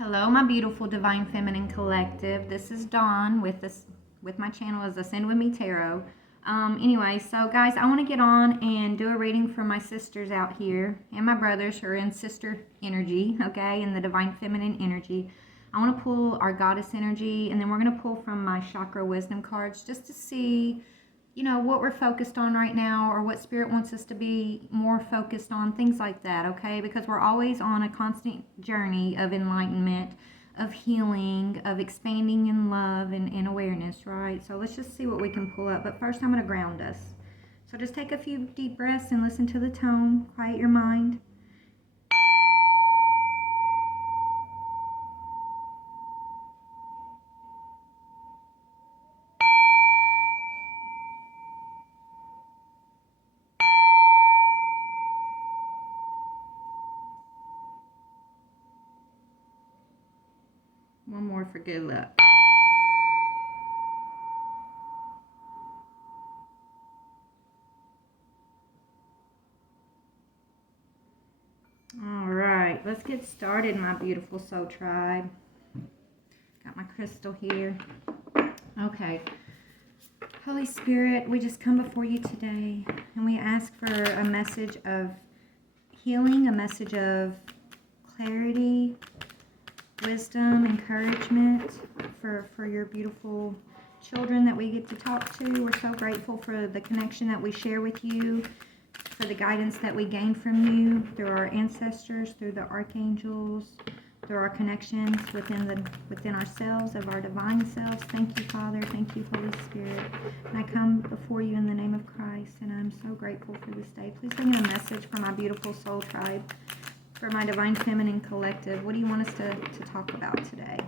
Hello, my beautiful Divine Feminine Collective. This is Dawn with my channel as Ascend With Me Tarot. Anyway, so guys, I want to get on and do a reading for my sisters out here and my brothers who are in sister energy, okay, in the Divine Feminine energy. I want to pull our goddess energy, and then we're going to pull from my chakra wisdom cards just to see, you know, what we're focused on right now, or what Spirit wants us to be more focused on, things like that, okay? Because we're always on a constant journey of enlightenment, of healing, of expanding in love and awareness, right? So let's just see what we can pull up. But first, I'm going to ground us. So just take a few deep breaths and listen to the tone. Quiet your mind. One more for good luck. All right, let's get started, my beautiful soul tribe. Got my crystal here. Okay. Holy Spirit, we just come before you today, and we ask for a message of healing, a message of clarity, wisdom, encouragement for your beautiful children that we get to talk to. We're so grateful for the connection that we share with you, for the guidance that we gain from you through our ancestors, through the archangels, through our connections within ourselves, of our divine selves. Thank you, Father. Thank you, Holy Spirit. And I come before you in the name of Christ, and I'm so grateful for this day. Please bring in a message for my beautiful soul tribe, for my Divine Feminine Collective. What do you want us to talk about today?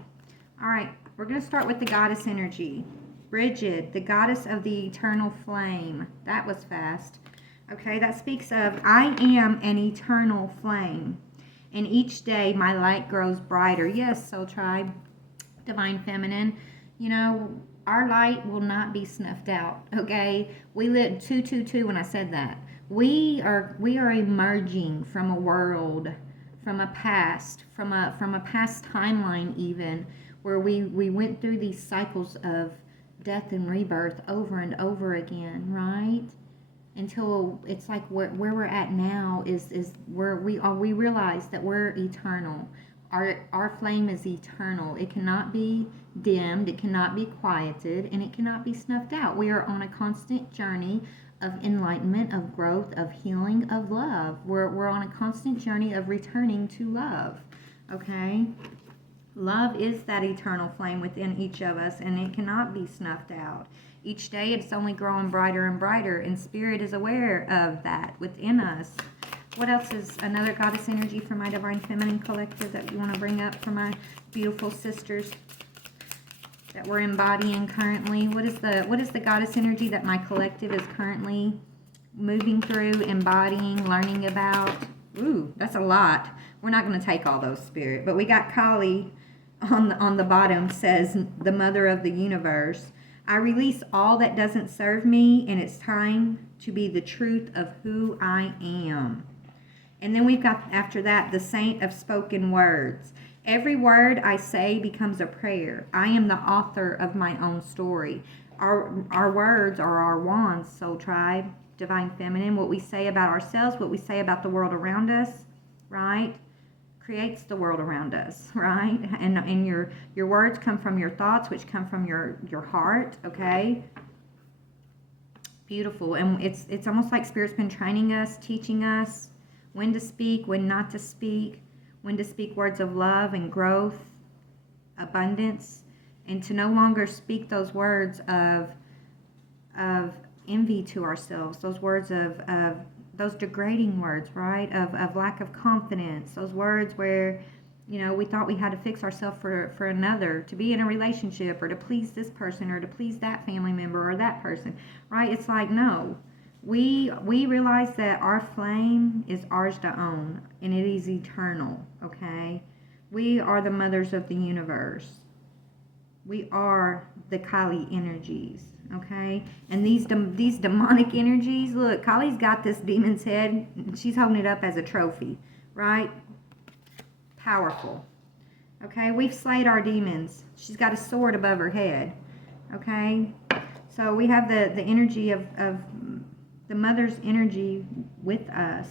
All right, we're going to start with the goddess energy. Bridget, the goddess of the eternal flame. That was fast. Okay, that speaks of, I am an eternal flame, and each day my light grows brighter. Yes, soul tribe, Divine Feminine, you know, our light will not be snuffed out, okay? We lit 222 when I said that. We are emerging from a world, from a past timeline even, where we went through these cycles of death and rebirth over and over again, right? Until it's like where we're at now is where we realize that we're eternal. Our flame is eternal. It cannot be dimmed, it cannot be quieted, and it cannot be snuffed out. We are on a constant journey of enlightenment, of growth, of healing, of love. We're on a constant journey of returning to love, okay? Love is that eternal flame within each of us, and it cannot be snuffed out. Each day it's only growing brighter and brighter, and Spirit is aware of that within us. What else is another goddess energy for my Divine Feminine Collective that you want to bring up for my beautiful sisters that we're embodying currently? What is the goddess energy that my collective is currently moving through, embodying, learning about? Ooh, that's a lot. We're not going to take all those, Spirit. But we got Kali on the bottom, says, the mother of the universe. I release all that doesn't serve me, and it's time to be the truth of who I am. And then we've got, after that, the saint of spoken words. Every word I say becomes a prayer. I am the author of my own story. Our words are our wands, soul tribe, Divine Feminine. What we say about ourselves, what we say about the world around us, right, creates the world around us, right? And your words come from your thoughts, which come from your heart, okay? Beautiful. And it's almost like Spirit's been training us, teaching us when to speak, when not to speak, when to speak words of love and growth, abundance, and to no longer speak those words of envy to ourselves, those words of those degrading words, right, of lack of confidence, those words where, you know, we thought we had to fix ourselves for another, to be in a relationship, or to please this person, or to please that family member or that person, right? It's like, no. We realize that our flame is ours to own, and it is eternal, okay? We are the mothers of the universe. We are the Kali energies, okay? And these demonic energies, look, Kali's got this demon's head. She's holding it up as a trophy, right? Powerful. Okay, we've slayed our demons. She's got a sword above her head. Okay, so we have the energy of the mother's energy with us.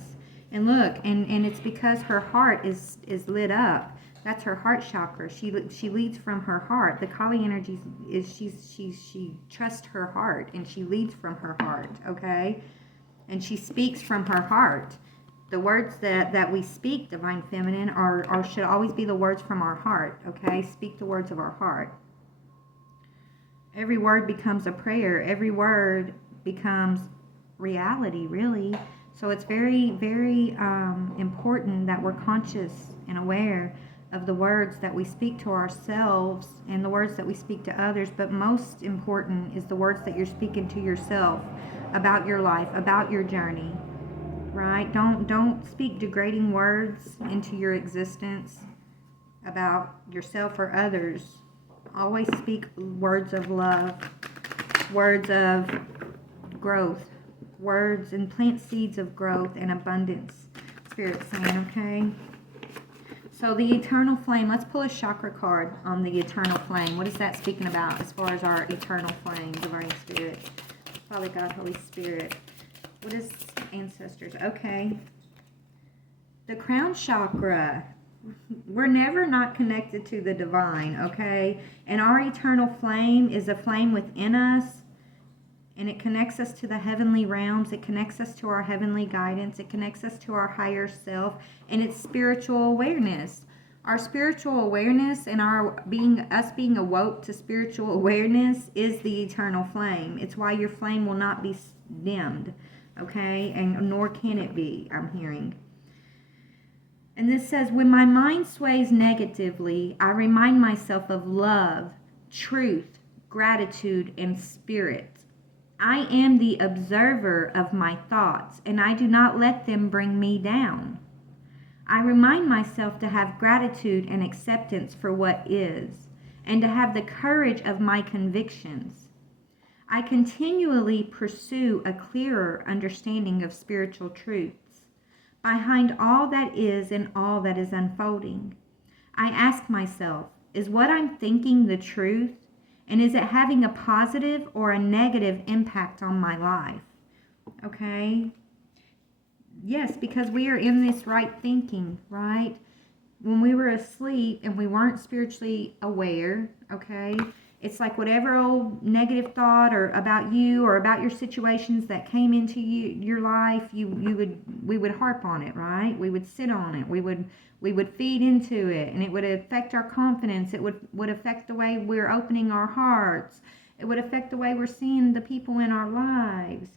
And look, and it's because her heart is lit up. That's her heart chakra. She leads from her heart. The Kali energy is she trusts her heart, and she leads from her heart. Okay, and she speaks from her heart. The words that we speak, Divine Feminine, are should always be the words from our heart. Okay, speak the words of our heart. Every word becomes a prayer. Every word becomes reality, really. So it's very, very important that we're conscious and aware of the words that we speak to ourselves and the words that we speak to others. But most important is the words that you're speaking to yourself about your life, about your journey. Right? Don't speak degrading words into your existence about yourself or others. Always speak words of love, words of growth, words, and plant seeds of growth and abundance. Spirit's saying, okay? So the eternal flame, let's pull a chakra card on the eternal flame. What is that speaking about as far as our eternal flame, Divine Spirit? Father God, Holy Spirit. What is ancestors? Okay. The Crown Chakra. We're never not connected to the divine, okay? And our eternal flame is a flame within us, and it connects us to the heavenly realms. It connects us to our heavenly guidance. It connects us to our higher self, and it's spiritual awareness. Our spiritual awareness and us being awoke to spiritual awareness is the eternal flame. It's why your flame will not be dimmed, okay? And nor can it be, I'm hearing. And this says, when my mind sways negatively, I remind myself of love, truth, gratitude, and spirit. I am the observer of my thoughts, and I do not let them bring me down. I remind myself to have gratitude and acceptance for what is, and to have the courage of my convictions. I continually pursue a clearer understanding of spiritual truths. Behind all that is and all that is unfolding, I ask myself, is what I'm thinking the truth? And is it having a positive or a negative impact on my life? Okay? Yes, because we are in this right thinking, right? When we were asleep and we weren't spiritually aware, okay? It's like whatever old negative thought or about you or about your situations that came into your life, we would harp on it, right? We would sit on it. We would feed into it, and it would affect our confidence. It would affect the way we're opening our hearts. It would affect the way we're seeing the people in our lives,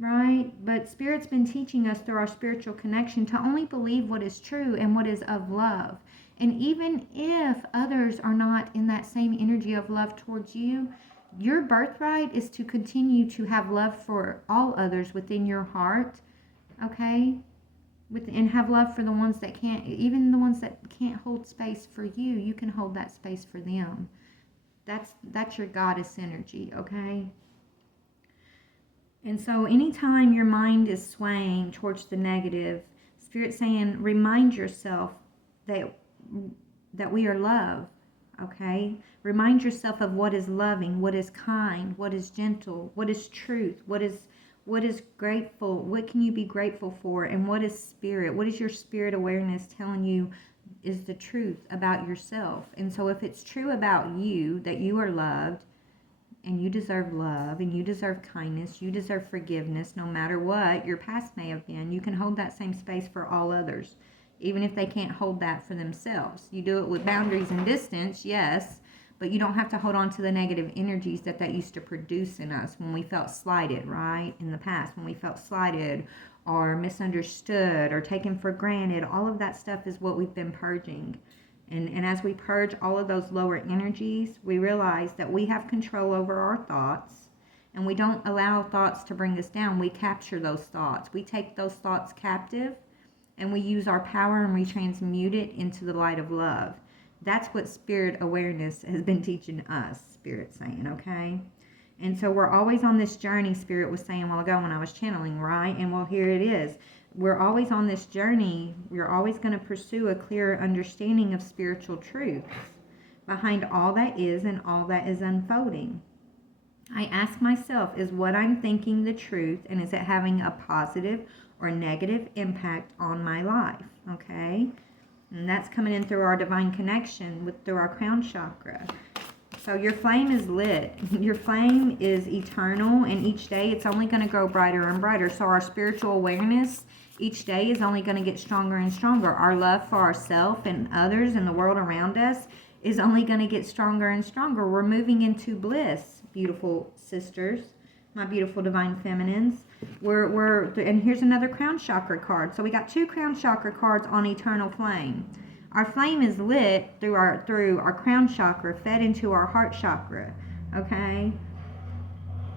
right? But Spirit's been teaching us through our spiritual connection to only believe what is true and what is of love. And even if others are not in that same energy of love towards you, your birthright is to continue to have love for all others within your heart, okay? And have love for the ones that can't, even the ones that can't hold space for you. You can hold that space for them. That's your goddess energy, okay? And so anytime your mind is swaying towards the negative, Spirit's saying, remind yourself that we are love, okay? Remind yourself of what is loving, what is kind, what is gentle, what is truth, what is grateful, what can you be grateful for, and what is spirit? What is your spirit awareness telling you is the truth about yourself? And so if it's true about you, that you are loved, and you deserve love, and you deserve kindness, you deserve forgiveness, no matter what your past may have been, you can hold that same space for all others, even if they can't hold that for themselves. You do it with boundaries and distance, yes, but you don't have to hold on to the negative energies that used to produce in us when we felt slighted, right? In the past, when we felt slighted or misunderstood or taken for granted. All of that stuff is what we've been purging. And as we purge all of those lower energies, we realize that we have control over our thoughts, and we don't allow thoughts to bring us down. We capture those thoughts. We take those thoughts captive, and we use our power and we transmute it into the light of love. That's what spirit awareness has been teaching us, Spirit's saying, okay? And so we're always on this journey, Spirit was saying a while ago when I was channeling, right? And well, here it is. we're always on this journey. We're always going to pursue a clearer understanding of spiritual truths behind all that is and all that is unfolding. I ask myself, is what I'm thinking the truth, and is it having a positive or negative impact on my life? Okay? And that's coming in through our divine connection through our crown chakra. So your flame is lit. Your flame is eternal, and each day it's only going to grow brighter and brighter. So our spiritual awareness each day is only going to get stronger and stronger. Our love for ourselves and others and the world around us is only going to get stronger and stronger. We're moving into bliss, beautiful sisters, my beautiful divine feminines. And here's another crown chakra card. So we got 2 crown chakra cards on eternal flame. Our flame is lit through our crown chakra, fed into our heart chakra, okay?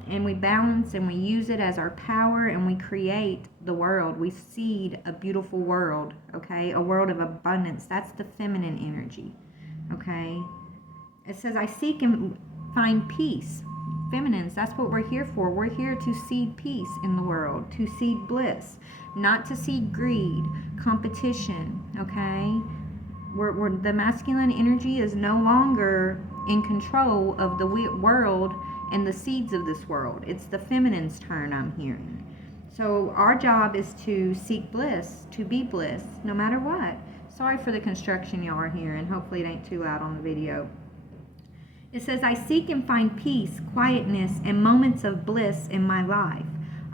And we balance and we use it as our power, and we create the world. We seed a beautiful world, okay? A world of abundance. That's the feminine energy, okay? It says, I seek and find peace. Feminines, that's what we're here for. We're here to seed peace in the world, to seed bliss, not to seed greed, competition, okay? The masculine energy is no longer in control of the world and the seeds of this world. It's the feminine's turn, I'm hearing. So our job is to seek bliss, to be bliss, no matter what. Sorry for the construction y'all are hearing. Hopefully it ain't too loud on the video. It says, I seek and find peace, quietness, and moments of bliss in my life.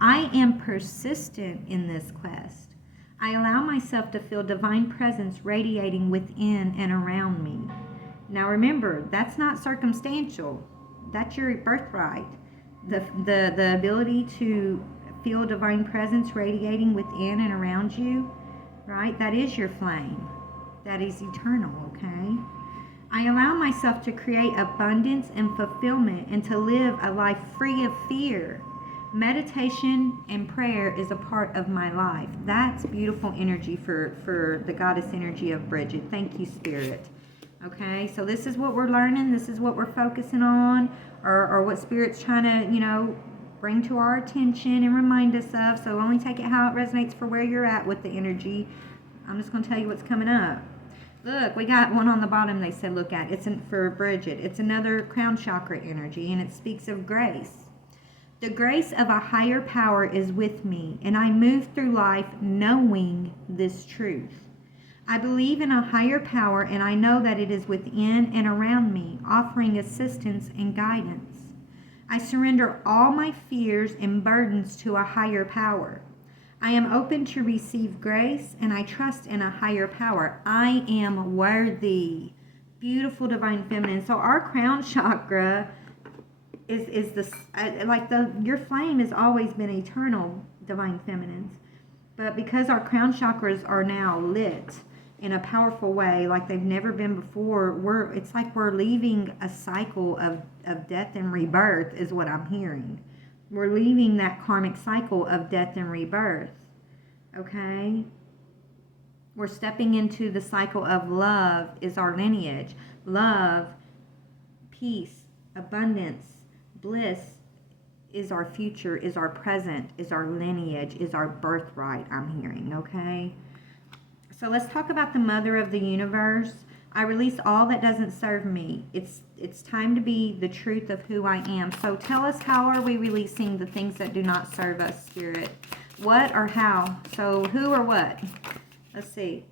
I am persistent in this quest. I allow myself to feel divine presence radiating within and around me. Now remember, that's not circumstantial. That's your birthright. The ability to feel divine presence radiating within and around you, right? That is your flame. That is eternal, okay? I allow myself to create abundance and fulfillment and to live a life free of fear. Meditation and prayer is a part of my life. That's beautiful energy for the goddess energy of Bridget. Thank you, Spirit. Okay, so this is what we're learning. This is what we're focusing on, or what Spirit's trying to, bring to our attention and remind us of. So only take it how it resonates for where you're at with the energy. I'm just going to tell you what's coming up. Look, we got one on the bottom they said look at. It's for Bridget. It's another crown chakra energy, and it speaks of grace. The grace of a higher power is with me, and I move through life knowing this truth. I believe in a higher power, and I know that it is within and around me, offering assistance and guidance. I surrender all my fears and burdens to a higher power. I am open to receive grace, and I trust in a higher power. I am worthy. Beautiful divine feminine. So our crown chakra is this, your flame has always been eternal, divine feminines. But because our crown chakras are now lit in a powerful way like they've never been before, it's like we're leaving a cycle of death and rebirth is what I'm hearing. We're leaving that karmic cycle of death and rebirth, okay? We're stepping into the cycle of love is our lineage. Love, peace, abundance, bliss is our future, is our present, is our lineage, is our birthright, I'm hearing, okay? So let's talk about the mother of the universe. I release all that doesn't serve me. It's time to be the truth of who I am. So tell us, how are we releasing the things that do not serve us, Spirit? What or how? So who or what? Let's see.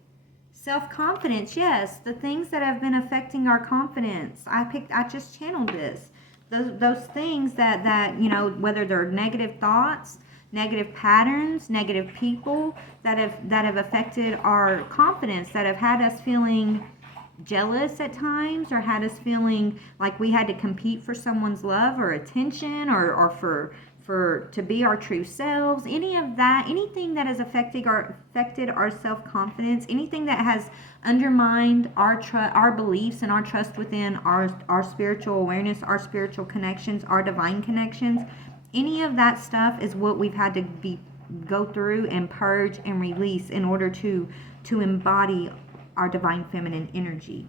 Self-confidence, yes. The things that have been affecting our confidence. I just channeled this. Those things that whether they're negative thoughts, negative patterns, negative people that have affected our confidence, that have had us feeling jealous at times, or had us feeling like we had to compete for someone's love or attention, or for to be our true selves. Any of that, anything that has affected our self-confidence, anything that has undermined our beliefs and our trust within our spiritual awareness, our spiritual connections, our divine connections, any of that stuff is what we've had to go through and purge and release in order to embody our divine feminine energy,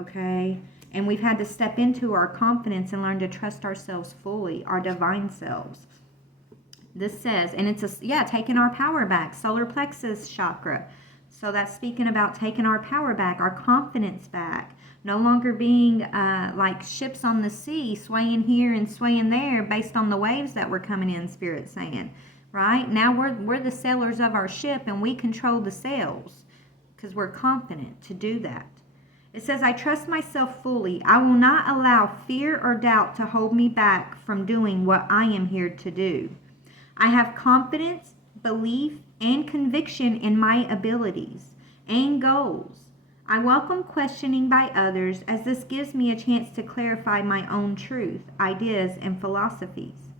okay? And we've had to step into our confidence and learn to trust ourselves fully, our divine selves. This says, and it's taking our power back, solar plexus chakra. So that's speaking about taking our power back, our confidence back, no longer being like ships on the sea, swaying here and swaying there based on the waves that were coming in, Spirit saying, right? Now we're the sailors of our ship, and we control the sails because we're confident to do that. It says, I trust myself fully. I will not allow fear or doubt to hold me back from doing what I am here to do. I have confidence, belief, and conviction in my abilities and goals. I welcome questioning by others, as this gives me a chance to clarify my own truth, ideas, and philosophies.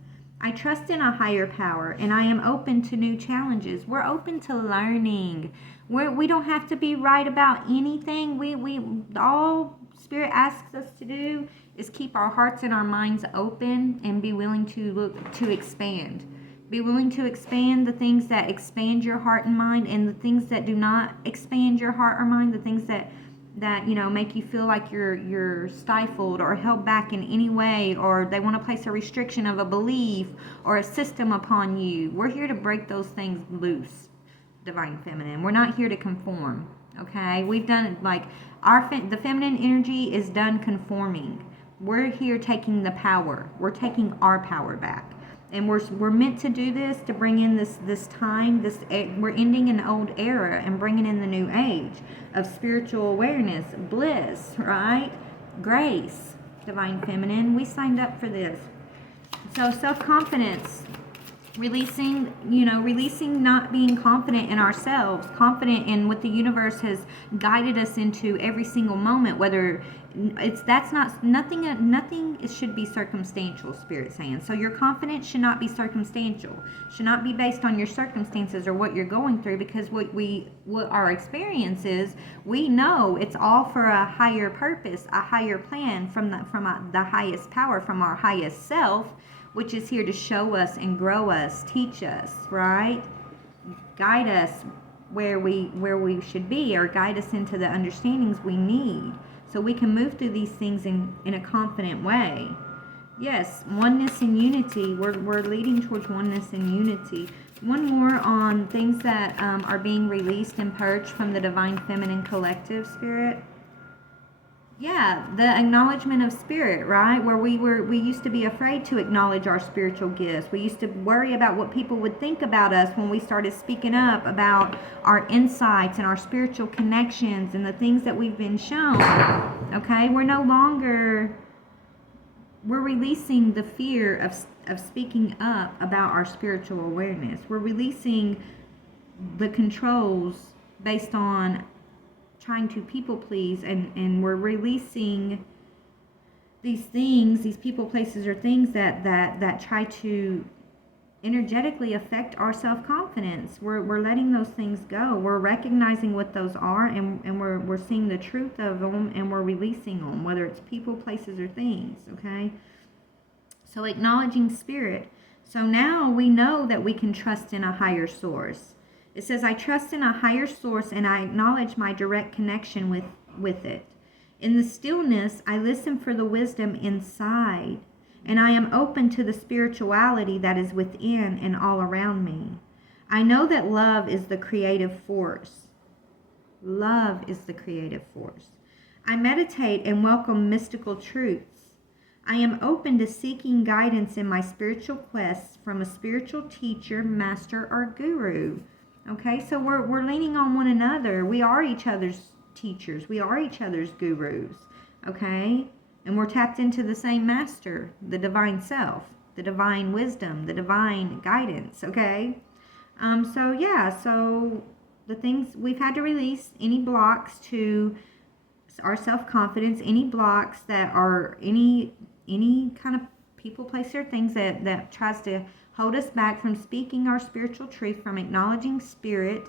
I trust in a higher power, and I am open to new challenges. We're open to learning. We don't have to be right about anything. All Spirit asks us to do is keep our hearts and our minds open and be willing to expand. Be willing to expand the things that expand your heart and mind, and the things that do not expand your heart or mind, the things that make you feel like you're stifled or held back in any way, or they want to place a restriction of a belief or a system upon you. We're here to break those things loose, Divine Feminine. We're not here to conform, okay? We've done, like, the feminine energy is done conforming. We're here taking the power. We're taking our power back. And we're meant to do this to bring in this time. We're ending an old era and bringing in the new age of spiritual awareness, bliss, right? Grace, Divine Feminine. We signed up for this. So self-confidence, releasing not being confident in ourselves, confident in what the universe has guided us into every single moment, whether nothing it should be circumstantial, Spirit saying. So your confidence should not be circumstantial, should not be based on your circumstances or what you're going through, because what our experience is, we know it's all for a higher purpose, a higher plan from the highest power, from our highest self, which is here to show us and grow us, teach us, right? Guide us where we should be, or guide us into the understandings we need, so we can move through these things in a confident way. Yes, oneness and unity. We're leading towards oneness and unity. One more on things that are being released and purged from the Divine Feminine Collective, Spirit. Yeah, the acknowledgement of spirit, right? Where we used to be afraid to acknowledge our spiritual gifts. We used to worry about what people would think about us when we started speaking up about our insights and our spiritual connections and the things that we've been shown. Okay, we're releasing the fear of speaking up about our spiritual awareness. We're releasing the controls based on trying to people please, and we're releasing these things, these people, places, or things that try to energetically affect our self-confidence. We're letting those things go. We're recognizing what those are, and we're seeing the truth of them, and we're releasing them, whether it's people, places, or things. Okay, so acknowledging spirit. So now we know that we can trust in a higher source. It says, I trust in a higher source, and I acknowledge my direct connection with it. In the stillness, I listen for the wisdom inside, and I am open to the spirituality that is within and all around me. I know that love is the creative force. Love is the creative force. I meditate and welcome mystical truths. I am open to seeking guidance in my spiritual quests from a spiritual teacher, master, or guru. Okay, so we're leaning on one another. We are each other's teachers. We are each other's gurus. Okay, and we're tapped into the same master, the divine self, the divine wisdom, the divine guidance. Okay, so the things we've had to release, any blocks to our self-confidence, any blocks that are any kind of people, place, or things that tries to hold us back from speaking our spiritual truth, from acknowledging spirit,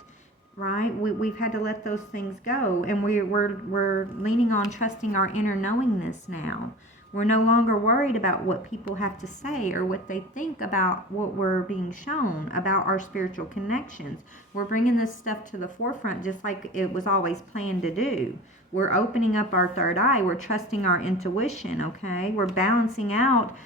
right? We've had to let those things go, and we're leaning on trusting our inner knowingness now. We're no longer worried about what people have to say or what they think about what we're being shown about our spiritual connections. We're bringing this stuff to the forefront just like it was always planned to do. We're opening up our third eye. We're trusting our intuition, okay? We're balancing out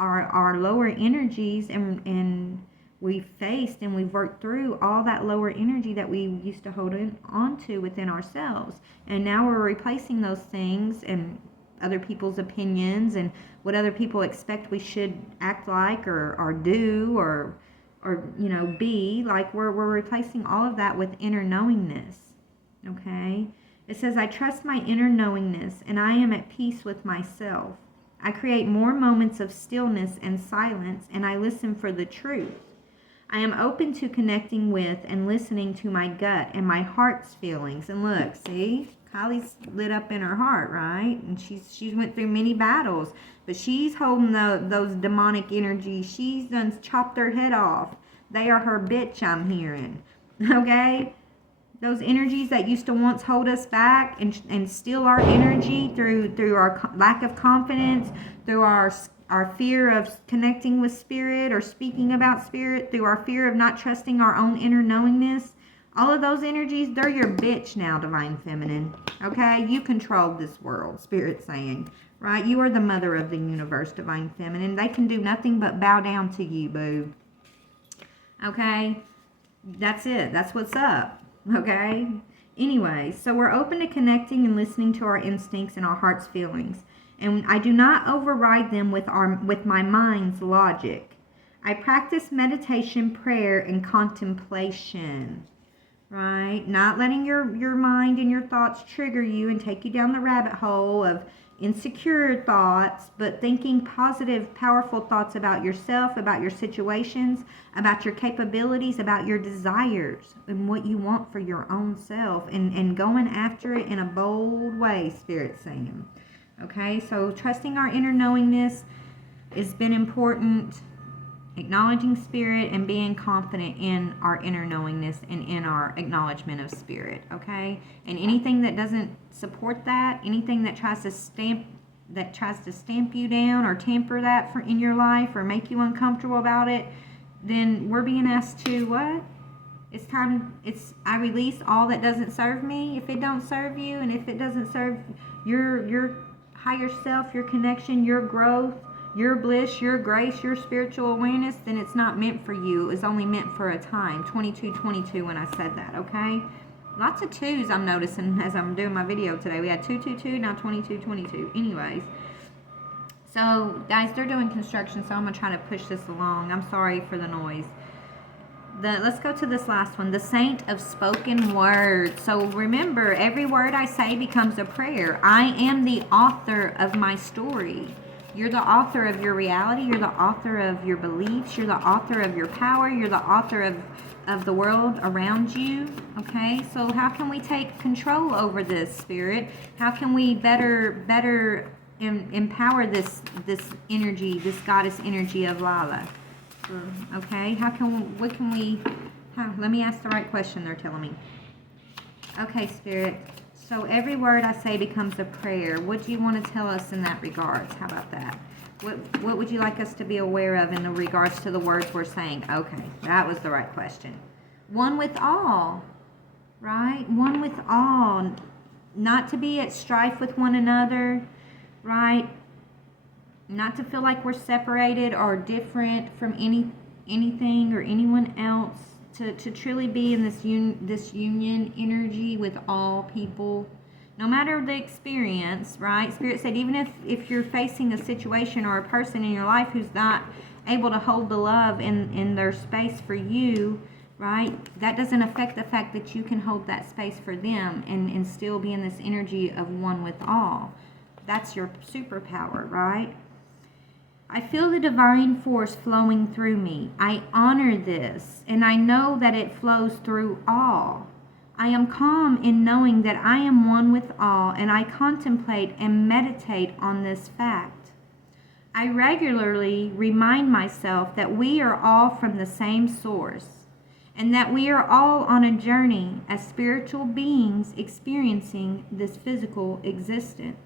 our lower energies and we've faced and we've worked through all that lower energy that we used to hold on to within ourselves. And now we're replacing those things and other people's opinions and what other people expect we should act like or do or be. Like we're replacing all of that with inner knowingness. Okay? It says, I trust my inner knowingness and I am at peace with myself. I create more moments of stillness and silence, and I listen for the truth. I am open to connecting with and listening to my gut and my heart's feelings. And look, see, Kylie's lit up in her heart, right? And she's went through many battles, but she's holding those demonic energies. She's done chopped her head off. They are her bitch, I'm hearing. Okay? Those energies that used to once hold us back and steal our energy through our lack of confidence, through our fear of connecting with spirit or speaking about spirit, through our fear of not trusting our own inner knowingness. All of those energies, they're your bitch now, Divine Feminine. Okay? You control this world, Spirit's saying. Right? You are the mother of the universe, Divine Feminine. They can do nothing but bow down to you, boo. Okay? That's it. That's what's up. Okay? Anyway, so we're open to connecting and listening to our instincts and our heart's feelings. And I do not override them with my mind's logic. I practice meditation, prayer, and contemplation. Right? Not letting your mind and your thoughts trigger you and take you down the rabbit hole of insecure thoughts, but thinking positive, powerful thoughts about yourself, about your situations, about your capabilities, about your desires, and what you want for your own self, and going after it in a bold way, Spirit's saying. Okay, so trusting our inner knowingness has been important. Acknowledging Spirit and being confident in our inner knowingness and in our acknowledgement of Spirit, okay? And anything that doesn't support that, anything that tries to stamp you down or temper that in your life or make you uncomfortable about it, then we're being asked to what? I release all that doesn't serve me. If it don't serve you, and if it doesn't serve your higher self, your connection, your growth, your bliss, your grace, your spiritual awareness, then it's not meant for you. It was only meant for a time. 2222 when I said that, okay? Lots of twos I'm noticing as I'm doing my video today. We had 222, now 2222. Anyways. So, guys, they're doing construction, so I'm going to try to push this along. I'm sorry for the noise. Let's go to this last one. The saint of spoken word. So remember, every word I say becomes a prayer. I am the author of my story. You're the author of your reality. You're the author of your beliefs. You're the author of your power. You're the author of the world around you. Okay? So how can we take control over this, Spirit? How can we better empower this energy, this goddess energy of Lala? Okay? Let me ask the right question, they're telling me. Okay, Spirit. So every word I say becomes a prayer. What do you want to tell us in that regards? How about that? What would you like us to be aware of in the regards to the words we're saying? Okay, that was the right question. One with all, right? One with all. Not to be at strife with one another, right? Not to feel like we're separated or different from anything or anyone else. To truly be in this union energy with all people, no matter the experience, right? Spirit said, even if you're facing a situation or a person in your life who's not able to hold the love in their space for you, right? That doesn't affect the fact that you can hold that space for them and still be in this energy of one with all. That's your superpower, right? I feel the divine force flowing through me. I honor this, and I know that it flows through all. I am calm in knowing that I am one with all, and I contemplate and meditate on this fact. I regularly remind myself that we are all from the same source, and that we are all on a journey as spiritual beings experiencing this physical existence.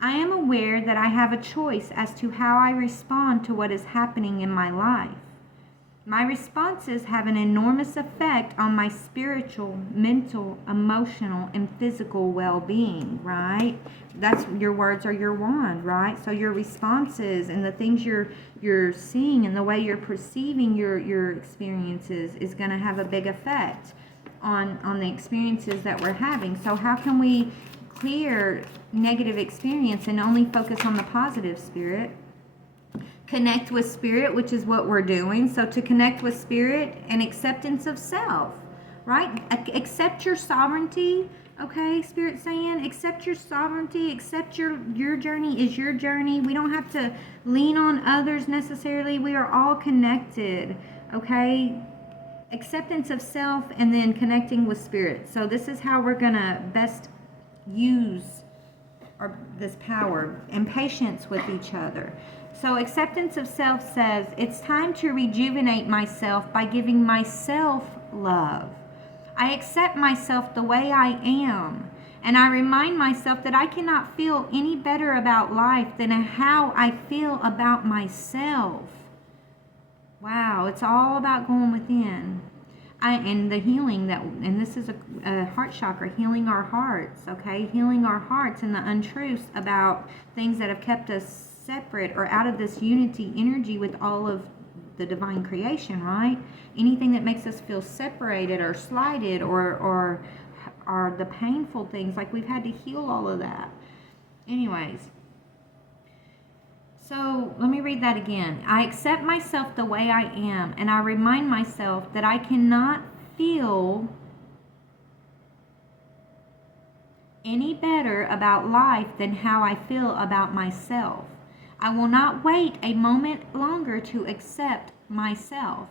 I am aware that I have a choice as to how I respond to what is happening in my life. My responses have an enormous effect on my spiritual, mental, emotional, and physical well-being, right? That's your words are your wand, right? So your responses and the things you're seeing and the way you're perceiving your experiences is going to have a big effect on the experiences that we're having. So how can we clear negative experience and only focus on the positive, Spirit? Connect with Spirit, which is what we're doing. So to connect with Spirit and acceptance of self, right? Accept your sovereignty. Okay, Spirit saying, accept your sovereignty, accept your journey is your journey. We don't have to lean on others necessarily. We are all connected, okay? Acceptance of self and then connecting with Spirit. So this is how we're going to best use this power and patience with each other. So acceptance of self says, it's time to rejuvenate myself by giving myself love. I accept myself the way I am, and I remind myself that I cannot feel any better about life than how I feel about myself. Wow, it's all about going within. And the healing and this is a heart chakra, healing our hearts, okay? Healing our hearts and the untruths about things that have kept us separate or out of this unity energy with all of the divine creation, right? Anything that makes us feel separated or slighted or the painful things, like we've had to heal all of that. Anyways, so let me read that again. I accept myself the way I am, and I remind myself that I cannot feel any better about life than how I feel about myself. I will not wait a moment longer to accept myself.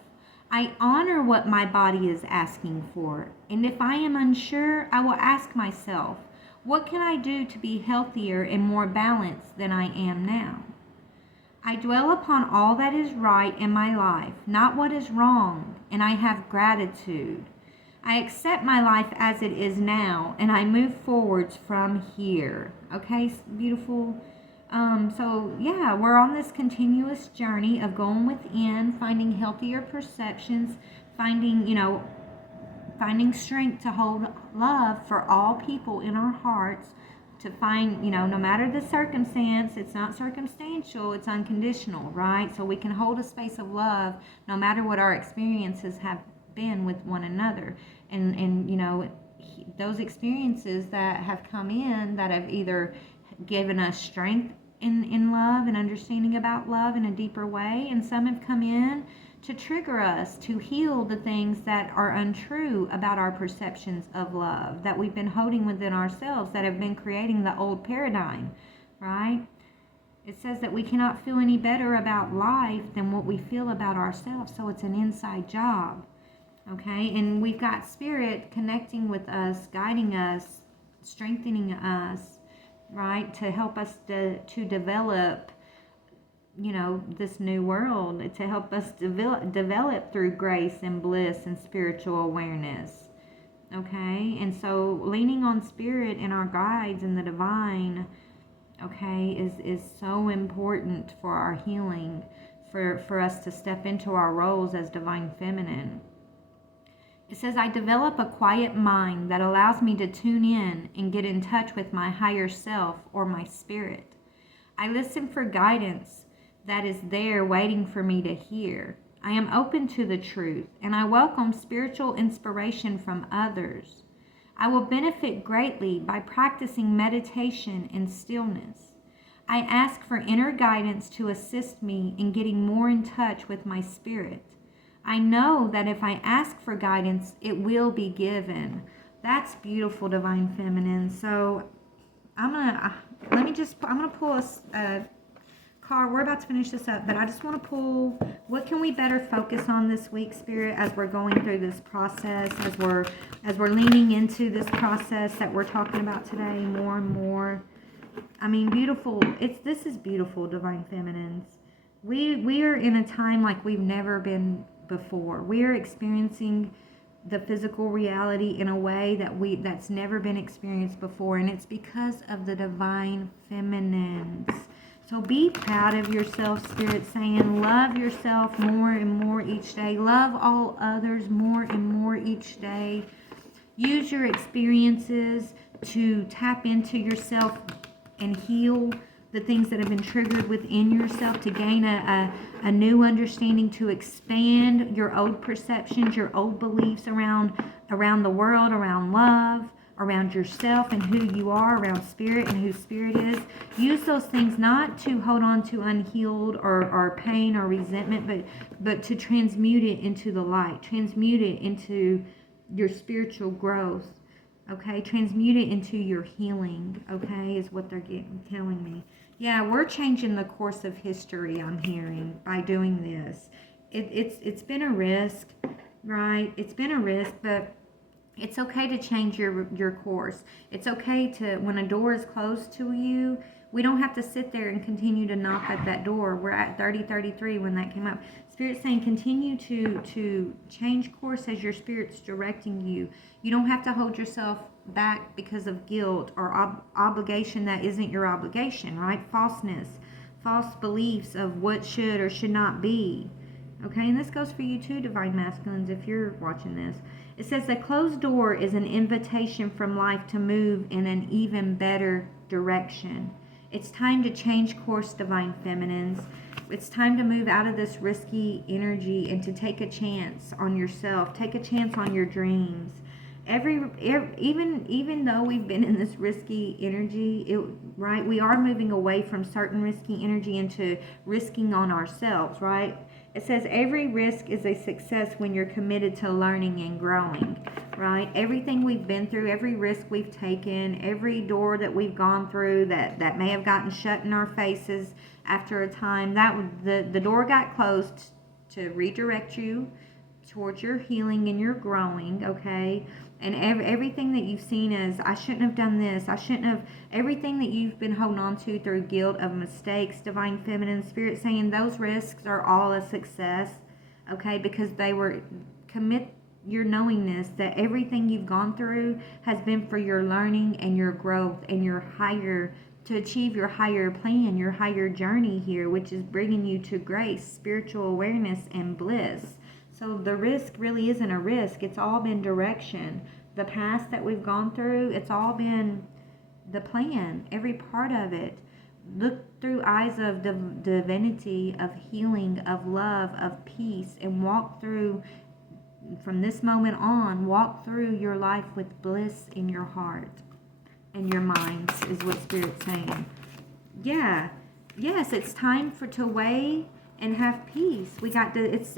I honor what my body is asking for, and if I am unsure, I will ask myself, what can I do to be healthier and more balanced than I am now? I dwell upon all that is right in my life, not what is wrong, and I have gratitude. I accept my life as it is now, and I move forwards from here. Okay, beautiful. So yeah, we're on this continuous journey of going within, finding healthier perceptions, finding strength to hold love for all people in our hearts, to find, no matter the circumstance, it's not circumstantial, it's unconditional, right? So we can hold a space of love no matter what our experiences have been with one another. And those experiences that have come in that have either given us strength in love and understanding about love in a deeper way, and some have come in to trigger us to heal the things that are untrue about our perceptions of love that we've been holding within ourselves, that have been creating the old paradigm, right? It says that we cannot feel any better about life than what we feel about ourselves, so it's an inside job, okay? And we've got Spirit connecting with us, guiding us, strengthening us, right, to help us to develop this new world, to help us develop through grace and bliss and spiritual awareness, okay? And so leaning on Spirit and our guides and the divine, okay, is so important for our healing, for us to step into our roles as divine feminine. It says, I develop a quiet mind that allows me to tune in and get in touch with my higher self or my spirit. I listen for guidance that is there waiting for me to hear. I am open to the truth, and I welcome spiritual inspiration from others. I will benefit greatly by practicing meditation and stillness. I ask for inner guidance to assist me in getting more in touch with my spirit. I know that if I ask for guidance, it will be given. That's beautiful, divine feminine. So I'm gonna pull a card. We're about to finish this up, but I just want to pull, what can we better focus on this week, Spirit, as we're going through this process, as we're leaning into this process that we're talking about today more and more. I mean, beautiful. This is beautiful, divine feminines. We are in a time like we've never been before. We are experiencing the physical reality in a way that's never been experienced before, and it's because of the divine feminines. So be proud of yourself, Spirit saying. Love yourself more and more each day. Love all others more and more each day. Use your experiences to tap into yourself and heal the things that have been triggered within yourself, to gain a new understanding, to expand your old perceptions, your old beliefs around the world, around love, around yourself and who you are, around spirit and who spirit is. Use those things not to hold on to unhealed or pain or resentment, but to transmute it into the light, transmute it into your spiritual growth. Okay, transmute it into your healing. Okay, is what they're telling me. Yeah, we're changing the course of history, I'm hearing, by doing this. It's been a risk, right? It's been a risk, but it's okay to change your course. It's okay to, when a door is closed to you, we don't have to sit there and continue to knock at that door. We're at 3033 when that came up. Spirit's saying continue to change course as your spirit's directing you. You don't have to hold yourself back because of guilt or obligation that isn't your obligation, right? Falseness, false beliefs of what should or should not be. Okay, and this goes for you too, Divine Masculines, if you're watching this. It says a closed door is an invitation from life to move in an even better direction. It's time to change course, Divine Feminines. It's time to move out of this risky energy and to take a chance on yourself. Take a chance on your dreams. Even though we've been in this risky energy, right? We are moving away from certain risky energy into risking on ourselves, right? It says every risk is a success when you're committed to learning and growing, right? Everything we've been through, every risk we've taken, every door that we've gone through that may have gotten shut in our faces after a time, the door got closed to redirect you towards your healing and your growing, okay? And everything that you've seen as, I shouldn't have done this, I shouldn't have, everything that you've been holding on to through guilt of mistakes, Divine Feminine, Spirit saying those risks are all a success, okay? Because they were, commit your knowingness that everything you've gone through has been for your learning and your growth and your higher, to achieve your higher plan, your higher journey here, which is bringing you to grace, spiritual awareness, and bliss. So the risk really isn't a risk. It's all been direction. The past that we've gone through, it's all been the plan, every part of it. Look through eyes of divinity, of healing, of love, of peace, and walk through, from this moment on, walk through your life with bliss in your heart and your minds, is what Spirit's saying. Yeah. Yes, it's time to weigh and have peace. We got to, it's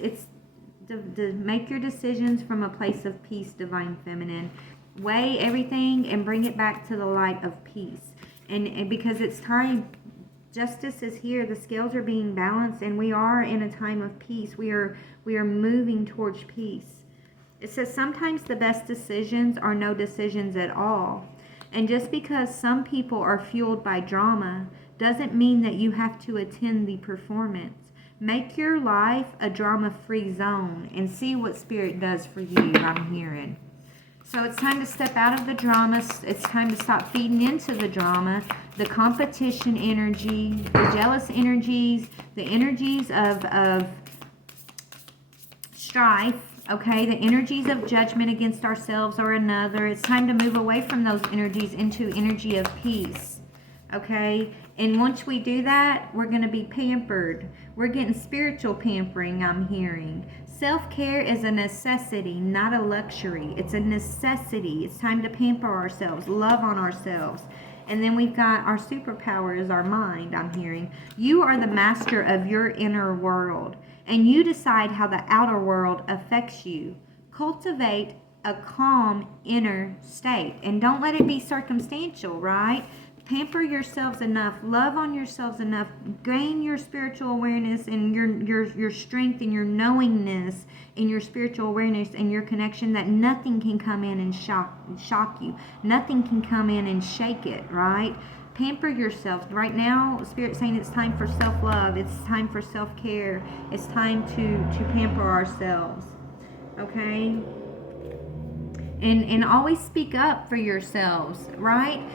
to make your decisions from a place of peace, Divine Feminine. Weigh everything and bring it back to the light of peace. And because it's time, justice is here, the scales are being balanced, and we are in a time of peace. We are moving towards peace. It says sometimes the best decisions are no decisions at all. And just because some people are fueled by drama doesn't mean that you have to attend the performance. Make your life a drama-free zone and see what Spirit does for you, I'm hearing. So it's time to step out of the drama. It's time to stop feeding into the drama, the competition energy, the jealous energies, the energies of strife, okay, the energies of judgment against ourselves or another. It's time to move away from those energies into energy of peace, okay? And once we do that, we're going to be pampered. We're getting spiritual pampering, I'm hearing. Self-care is a necessity, not a luxury. It's a necessity. It's time to pamper ourselves, love on ourselves. And then we've got our superpower is our mind, I'm hearing. You are the master of your inner world, and you decide how the outer world affects you. Cultivate a calm inner state, and don't let it be circumstantial, right? Pamper yourselves enough, love on yourselves enough, gain your spiritual awareness and your strength and your knowingness in your spiritual awareness and your connection, that nothing can come in and shock you. Nothing can come in and shake it, right? Pamper yourselves. Right now, Spirit's saying it's time for self-love. It's time for self-care. It's time to pamper ourselves, okay? And always speak up for yourselves, right?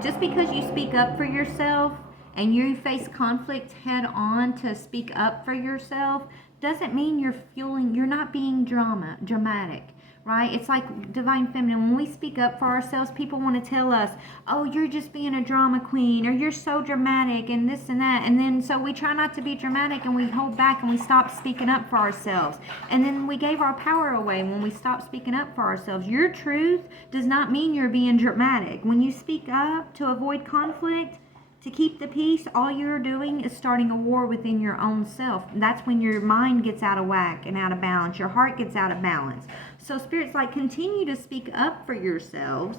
Just because you speak up for yourself and you face conflict head on to speak up for yourself, doesn't mean you're not being dramatic. Right? It's like Divine Feminine. When we speak up for ourselves, people want to tell us, oh, you're just being a drama queen, or you're so dramatic, and this and that. And then so we try not to be dramatic, and we hold back, and we stop speaking up for ourselves. And then we gave our power away when we stop speaking up for ourselves. Your truth does not mean you're being dramatic. When you speak up to avoid conflict, to keep the peace, all you're doing is starting a war within your own self. That's when your mind gets out of whack and out of balance. Your heart gets out of balance. So Spirit's like, continue to speak up for yourselves.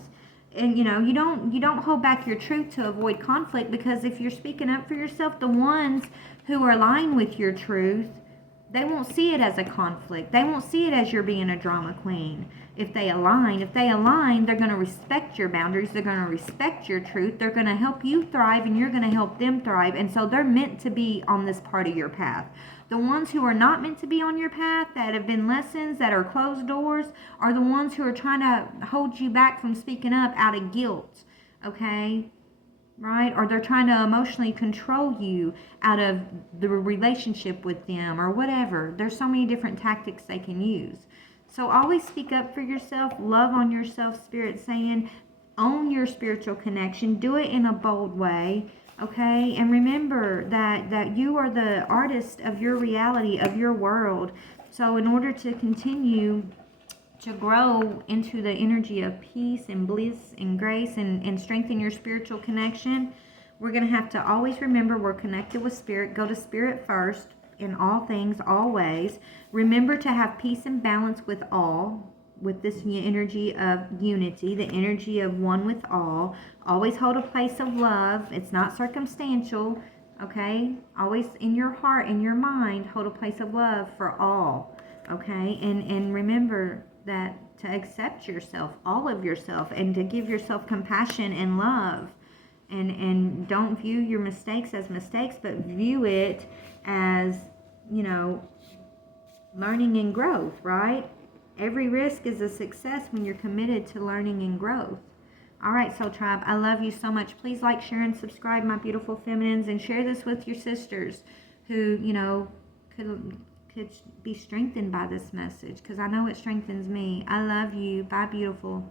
And you don't hold back your truth to avoid conflict, because if you're speaking up for yourself, the ones who are aligned with your truth, they won't see it as a conflict. They won't see it as you're being a drama queen. If they align, they're going to respect your boundaries. They're going to respect your truth. They're going to help you thrive, and you're going to help them thrive. And so they're meant to be on this part of your path. The ones who are not meant to be on your path, that have been lessons, that are closed doors, are the ones who are trying to hold you back from speaking up out of guilt. Okay? Right? Or they're trying to emotionally control you out of the relationship with them, or whatever. There's so many different tactics they can use. So always speak up for yourself. Love on yourself, Spirit saying. Own your spiritual connection. Do it in a bold way. Okay? And remember that you are the artist of your reality, of your world. So in order to continue to grow into the energy of peace and bliss and grace, and strengthen your spiritual connection, we're going to have to always remember we're connected with Spirit. Go to Spirit first in all things, always. Remember to have peace and balance with all, with this energy of unity, the energy of one with all. Always hold a place of love. It's not circumstantial, okay? Always in your heart, in your mind, hold a place of love for all, okay? And remember that to accept yourself, all of yourself, and to give yourself compassion and love. And don't view your mistakes as mistakes, but view it as, learning and growth, right? Every risk is a success when you're committed to learning and growth. All right, Soul Tribe, I love you so much. Please like, share, and subscribe, my beautiful feminines, and share this with your sisters who, could be strengthened by this message, because I know it strengthens me. I love you. Bye, beautiful.